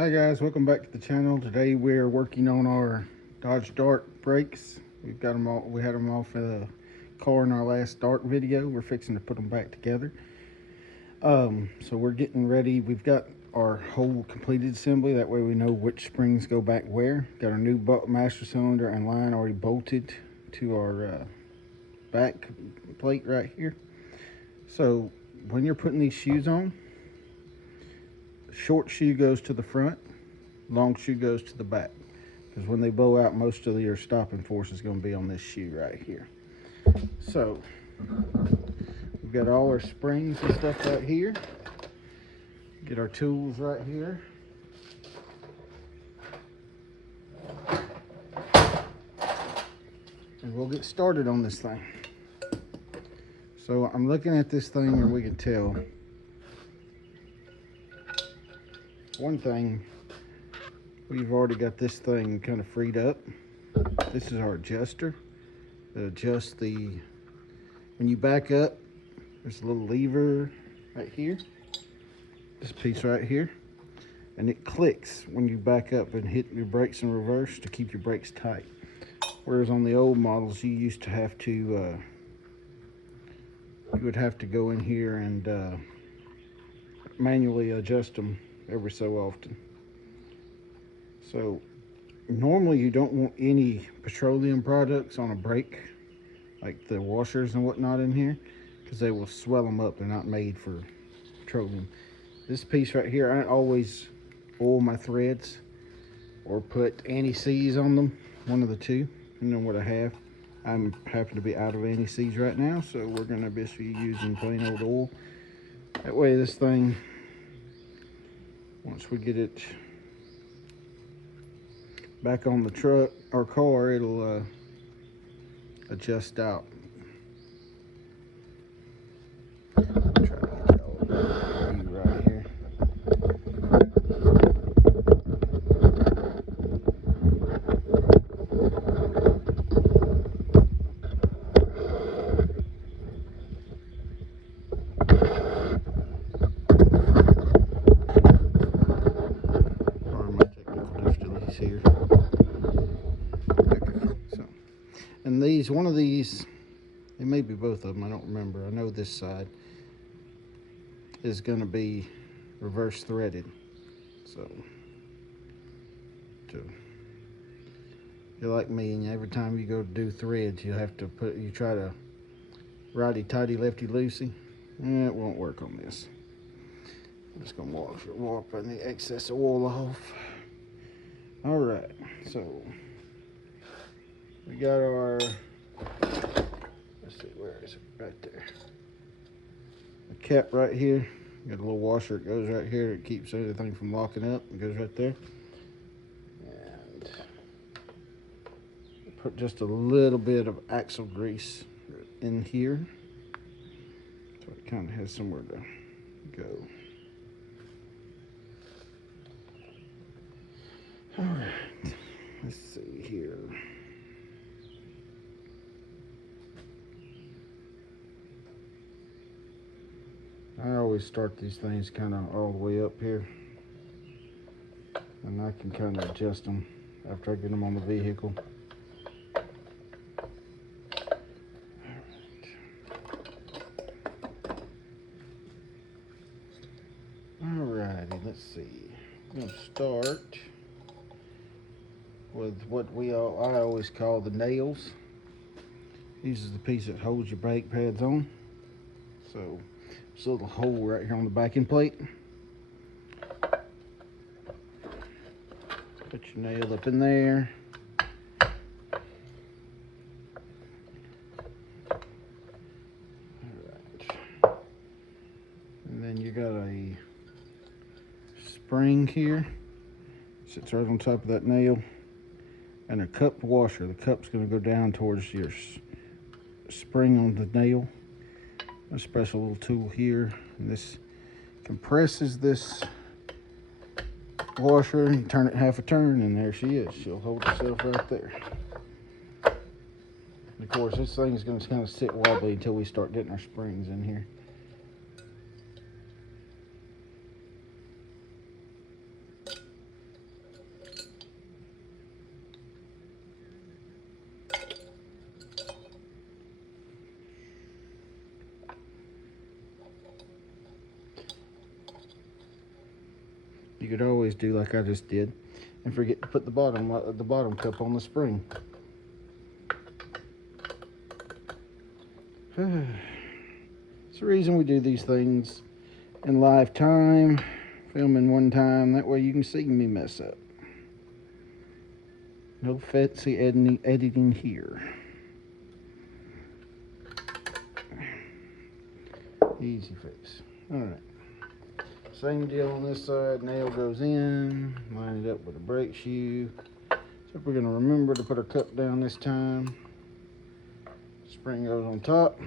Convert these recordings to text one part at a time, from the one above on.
Hi guys, welcome back to the channel. Today we're working on our Dodge Dart brakes. We've got them all. We had them off the car in our last Dart video. We're fixing to put them back together. So we're getting ready. We've got our whole completed assembly. That way we know which springs go back where. Got our new master cylinder and line already bolted to our back plate right here. So when you're putting these shoes on, short shoe goes to the front, long shoe goes to the back, because when they blow out, most of your stopping force is going to be on this shoe right here. So we've got all our springs and stuff right here. Get our tools right here. And we'll get started on this thing. So I'm looking at this thing and we can tell one thing. We've already got this thing kind of freed up. This is our adjuster that adjusts when you back up, there's a little lever right here, this piece right here, and it clicks when you back up and hit your brakes in reverse to keep your brakes tight. Whereas on the old models, you used to have to, you would have to go in here and manually adjust them every so often. So normally you don't want any petroleum products on a brake, like the washers and whatnot in here, because they will swell them up. They're not made for petroleum. This piece right here, I always oil my threads or put anti-seize on them, one of the two, depending on what I have. I'm happen to be out of anti-seize right now, so we're going to be using plain old oil. That way this thing, once we get it back on the truck or car, it'll adjust out. Try to get y'all view right here. Pardon my technical difficulties here. Okay, so, and one of these, it may be both of them, I don't remember. I know this side is going to be reverse threaded. So, you're like me, and every time you go to do threads, you have to you try to righty tighty, lefty loosey. It won't work on this. I'm just going to wipe the excess oil off. All right, so we got our, let's see, where is it? Right there. The cap right here. Got a little washer. It goes right here. It keeps anything from locking up. It goes right there. And put just a little bit of axle grease in here, so it kind of has somewhere to go. All right. Let's see here. I always start these things kind of all the way up here, and I can kind of adjust them after I get them on the vehicle. Alrighty, let's see. I'm gonna start with what I always call the nails. This is the piece that holds your brake pads on. So there's a little hole right here on the backing plate. Put your nail up in there. Alright. And then you got a spring here. Sits right on top of that nail. And a cup washer. The cup's going to go down towards your spring on the nail. A special little tool here, and this compresses this washer. You turn it half a turn, and there she is. She'll hold herself right there. And of course, this thing is going to kind of sit wobbly until we start getting our springs in here. You could always do like I just did and forget to put the bottom cup on the spring. It's the reason we do these things in live time, filming one time, that way you can see me mess up. No fancy editing here. Easy fix. Alright. Same deal on this side. Nail goes in. Line it up with a brake shoe. So we're going to remember to put our cup down this time. Spring goes on top.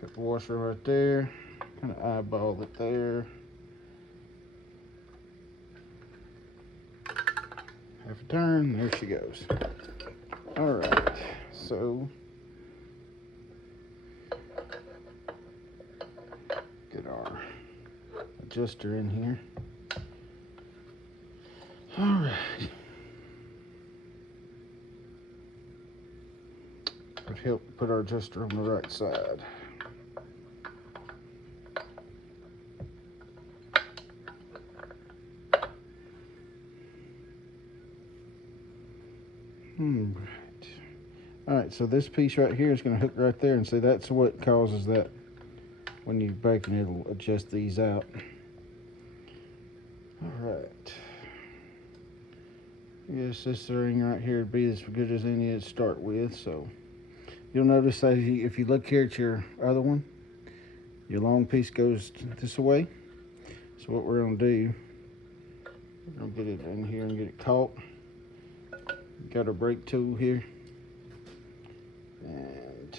Got the washer right there. Kind of eyeball it there. Half a turn. There she goes. Alright. So get our adjuster in here. All right. Would help put our adjuster on the right side. All right, so this piece right here is going to hook right there, and see that's what causes that. When you're braking, it'll adjust these out. All right. I guess this ring right here would be as good as any to start with. So you'll notice that if you look here at your other one, your long piece goes this way. So what we're going to do, we're going to get it in here and get it caught. Got our brake tool here. And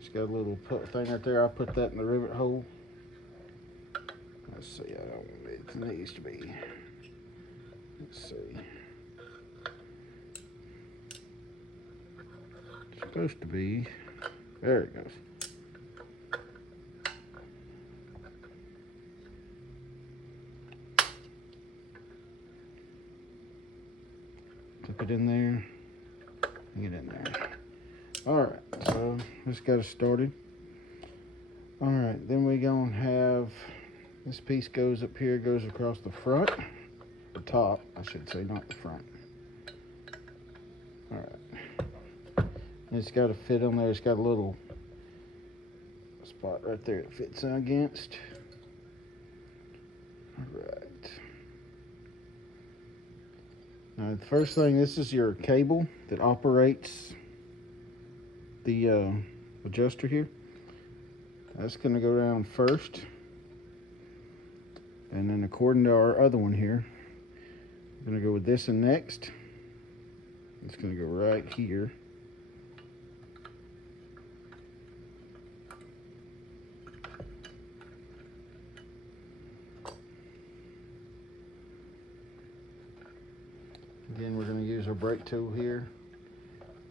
it's got a little thing right there. I'll put that in the rivet hole. Let's see, I don't want it needs to be. Let's see. It's supposed to be. There it goes. Clip it in there. Get in there. Alright, so this got us started. Alright, then we gonna have this piece goes up here, goes across the front, the top, I should say, not the front. Alright, it's got to fit on there. It's got a little spot right there it fits in against. Alright. Now, the first thing, this is your cable that operates the adjuster here. That's going to go down first. And then according to our other one here, we're going to go with this and next. It's going to go right here. Again, we're going to use our brake tool here.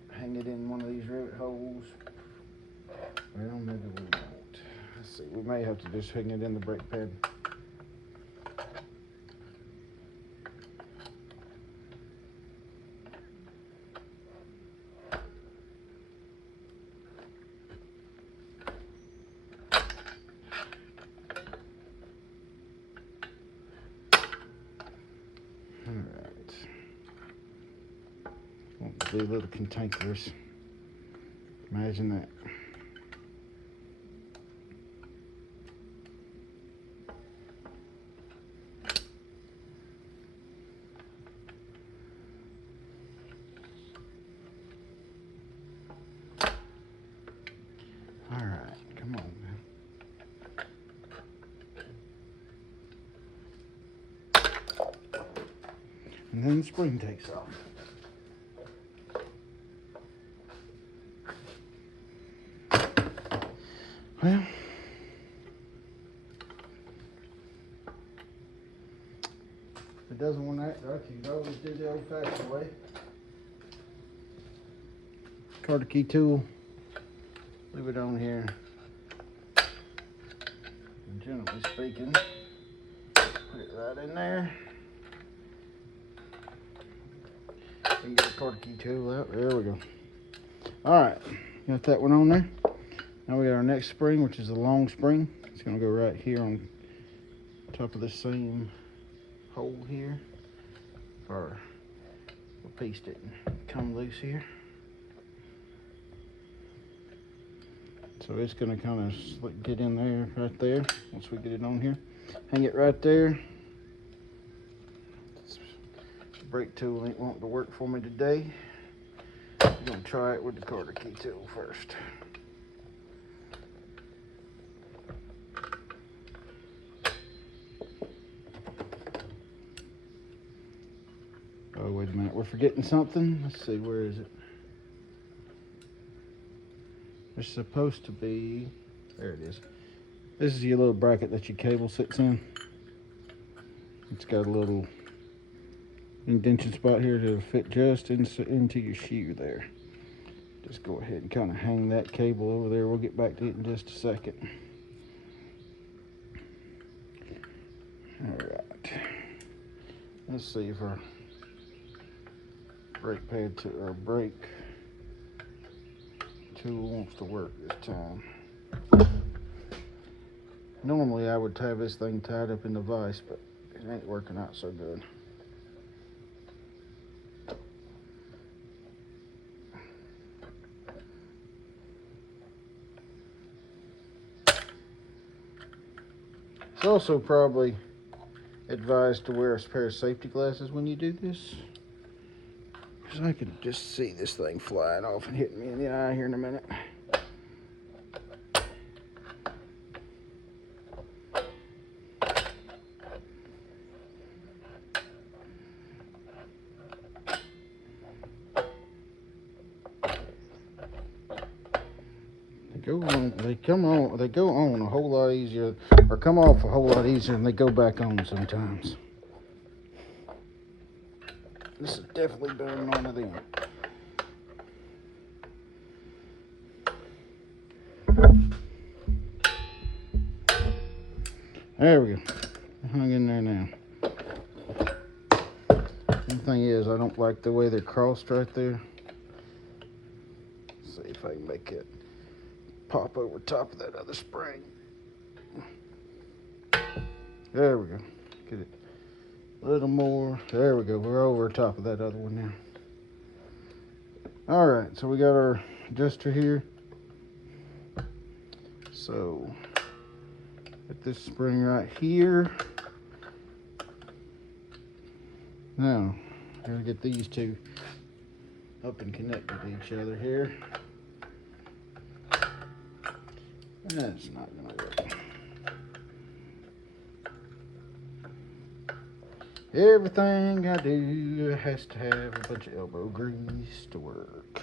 Hang it in one of these rivet holes. Well, maybe we won't. Let's see, we may have to just hang it in the brake pad. Alright. Won't be a little cantankerous. Imagine that. Alright, come on, man. And then the spring takes off. Well, if it doesn't want to act right, you can always do the old-fashioned way. Carter key tool, leave it on here. And generally speaking, put it right in there. You can get the Carter key tool out. There we go. All right, got that one on there. Now we got our next spring, which is a long spring. It's going to go right here on top of the same hole here. Or the piece didn't come loose here. So it's going to kind of get in there, right there, once we get it on here. Hang it right there. This brake tool ain't wanting to work for me today. I'm going to try it with the Carter key tool first. Oh, wait a minute, we're forgetting something. Let's see, where is it? There's supposed to be, there it is. This is your little bracket that your cable sits in. It's got a little indentation spot here to fit just into your shoe there. Just go ahead and kind of hang that cable over there. We'll get back to it in just a second. All right. Let's see if our brake pad to our brake tool wants to work this time. Normally I would have this thing tied up in the vise, but it ain't working out so good. It's also probably advised to wear a pair of safety glasses when you do this, because I can just see this thing flying off and hitting me in the eye here in a minute. They go on a whole lot easier, or come off a whole lot easier than they go back on sometimes. This is definitely better than one of them. There we go. Hung in there now. The thing is, I don't like the way they're crossed right there. Let's see if I can make it pop over top of that other spring. There we go. Get it a little more. There we go. We're over top of that other one now. All right, so we got our adjuster here. So put this spring right here. Now, I'm gonna get these two up and connected to each other here. That's not gonna work. Everything I do has to have a bunch of elbow grease to work.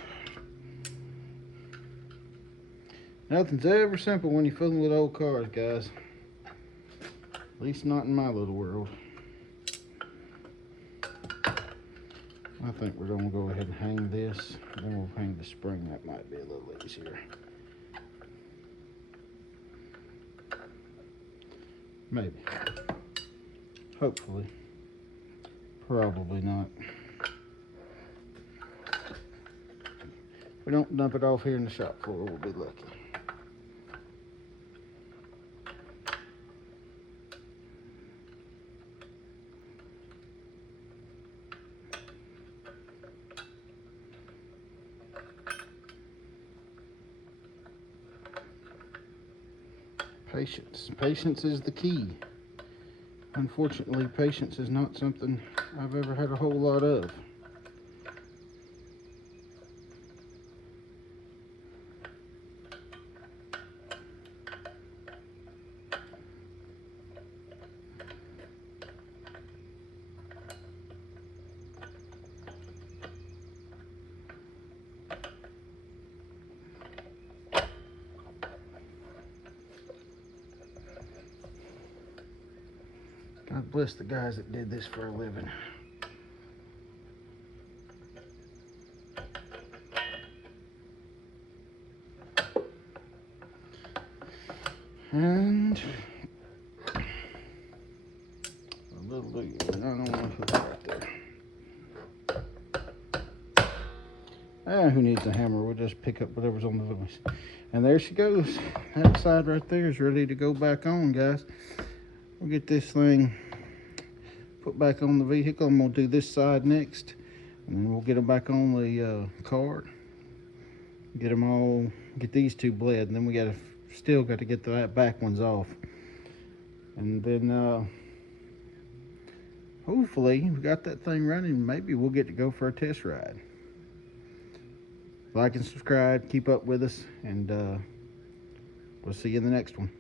Nothing's ever simple when you're fooling with old cars, guys. At least not in my little world. I think we're gonna go ahead and hang this. Then we'll hang the spring. That might be a little easier. Maybe. Hopefully. Probably not. If we don't dump it off here in the shop floor, we'll be lucky. Patience. Patience is the key. Unfortunately, patience is not something I've ever had a whole lot of. God bless the guys that did this for a living. And a little loop. I don't want to put that right there. Who needs a hammer? We'll just pick up whatever's on the vise. And there she goes. That side right there is ready to go back on, guys. we'll get this thing put back on the vehicle. I'm gonna do this side next, and then we'll get them back on the cart. Get them all, get these two bled, and then we still got to get the back ones off. And then hopefully we got that thing running. Maybe we'll get to go for a test ride. Like and subscribe, keep up with us, and we'll see you in the next one.